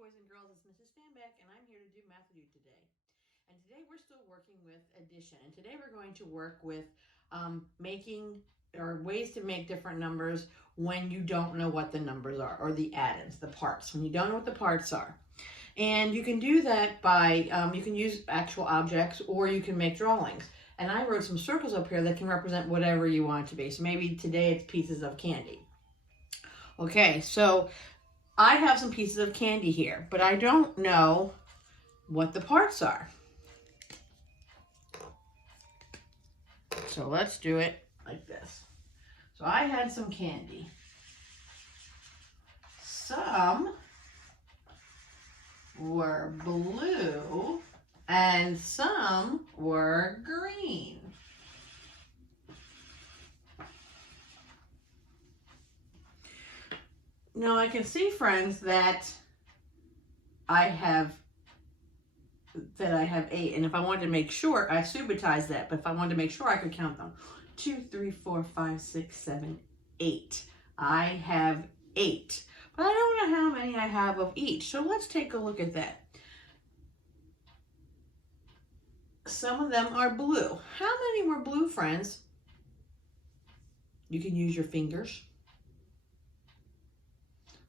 boys and girls, it's Mrs. Stanback, and I'm here to do math with you today. And today we're still working with addition. And today we're going to work with making or ways to make different numbers when you don't know what the numbers are, or the addends, the parts, when you don't know what the parts are. And you can do that by, you can use actual objects or you can make drawings. And I wrote some circles up here that can represent whatever you want it to be. So maybe today it's pieces of candy. Okay, so I have some pieces of candy here, but I don't know what the parts are. So let's do it like this. So I had some candy. Some were blue and some were green. Now I can see, friends, that I have 8, and if I wanted to make sure, I subitized that, but if I wanted to make sure, I could count them. 2, 3, 4, 5, 6, 7, 8. I have 8, but I don't know how many I have of each, so let's take a look at that. Some of them are blue. How many were blue, friends? You can use your fingers.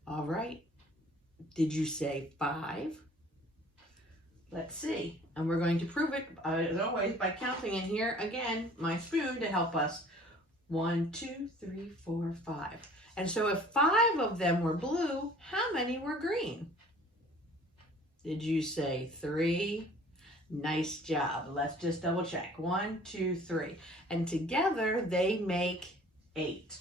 All right. Did you say 5? Let's see. And we're going to prove it, as always, by counting. And here, again, my spoon to help us. 1, 2, 3, 4, 5. And so if 5 of them were blue, how many were green? Did you say 3? Nice job. Let's just double check. 1, 2, 3. And together they make 8.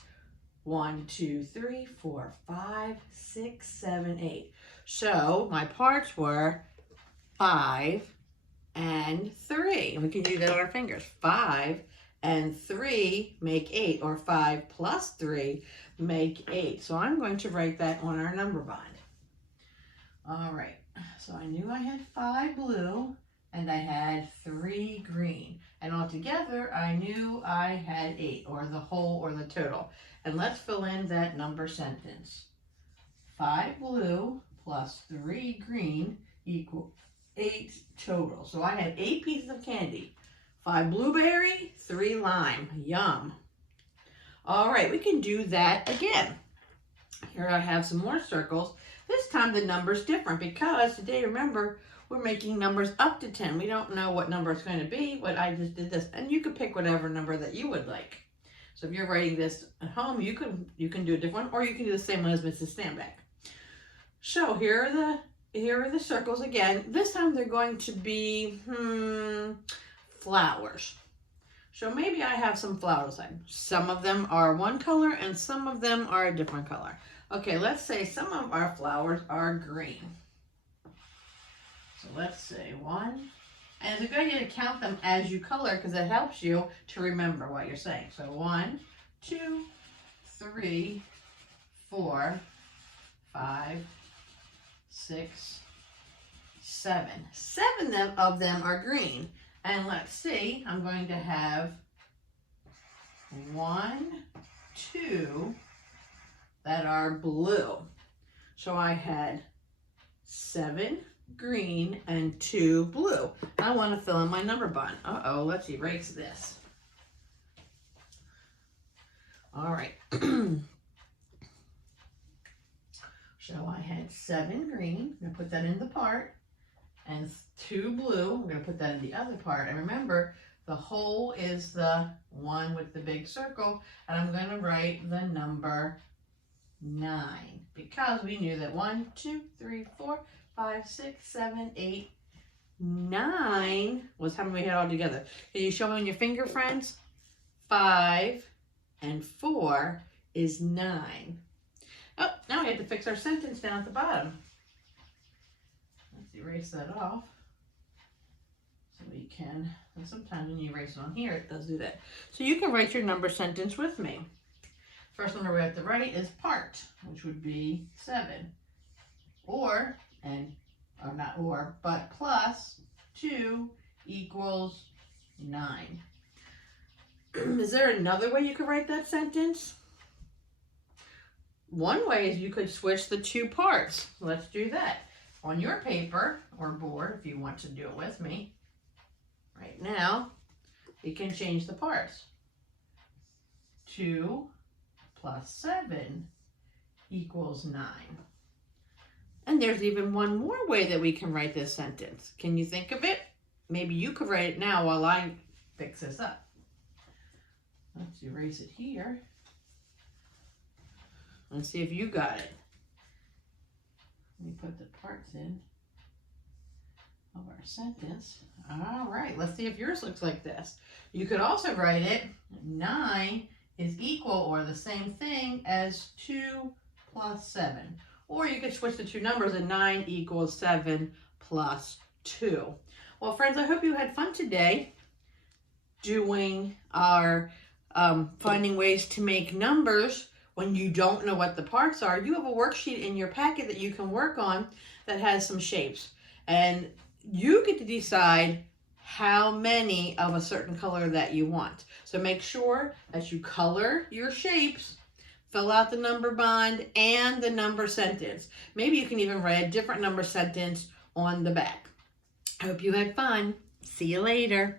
1, 2, 3, 4, 5, 6, 7, 8. So my parts were 5 and 3. And we can do that on our fingers. 5 and 3 make 8, or 5 plus 3 make 8. So I'm going to write that on our number bond. All right. So I knew I had 5 blue and I had 3 green. And altogether, I knew I had 8, or the whole, or the total. And let's fill in that number sentence. 5 blue plus 3 green equals 8 total. So I had 8 pieces of candy. 5 blueberry, 3 lime. Yum. All right, we can do that again. Here I have some more circles. This time the number's different because today, remember, we're making numbers up to 10. We don't know what number it's going to be, but I just did this. And you could pick whatever number that you would like. So if you're writing this at home, you can do a different one, or you can do the same one as Mrs. Stanback. So here are the circles again. This time they're going to be flowers. So maybe I have some flowers. Some of them are one color and some of them are a different color. Okay, let's say some of our flowers are green. So let's say 1. And it's a good idea to count them as you color because it helps you to remember what you're saying. So 1, 2, 3, 4, 5, 6, 7. 7 of them are green. And let's see, I'm going to have 1, 2 that are blue. So I had 7 green and 2 blue. I want to fill in my number bond. Uh-oh, let's erase this. All right. So I had 7 green. I'm going to put that in the part. And 2 blue. I'm going to put that in the other part. And remember, the whole is the one with the big circle. And I'm going to write the number 9. Because we knew that 1, 2, 3, 4, 5, 6, 7, 8, 9 was how many we had all together. Can you show me on your finger, friends? 5 and 4 is 9. Oh, now we have to fix our sentence down at the bottom. Let's erase that off. So we can, and sometimes when you erase it on here, it does do that. So you can write your number sentence with me. First number we have to write is part, which would be 7. Or, but plus 2 equals 9. Is there another way you could write that sentence? One way is you could switch the two parts. Let's do that. on your paper or board, if you want to do it with me, right now, you can change the parts. 2 plus 7 equals 9. And there's even one more way that we can write this sentence. Can you think of it? Maybe you could write it now while I fix this up. Let's erase it here. Let's see if you got it. Let me put the parts in of our sentence. All right, let's see if yours looks like this. You could also write it 9 is equal or the same thing as 2 plus 7. Or you could switch the two numbers and 9 equals 7 plus 2. Well, friends, I hope you had fun today doing our finding ways to make numbers when you don't know what the parts are. You have a worksheet in your packet that you can work on that has some shapes. And you get to decide how many of a certain color that you want. So make sure that you color your shapes, fill out the number bond and the number sentence. Maybe you can even write a different number sentence on the back. I hope you had fun. See you later.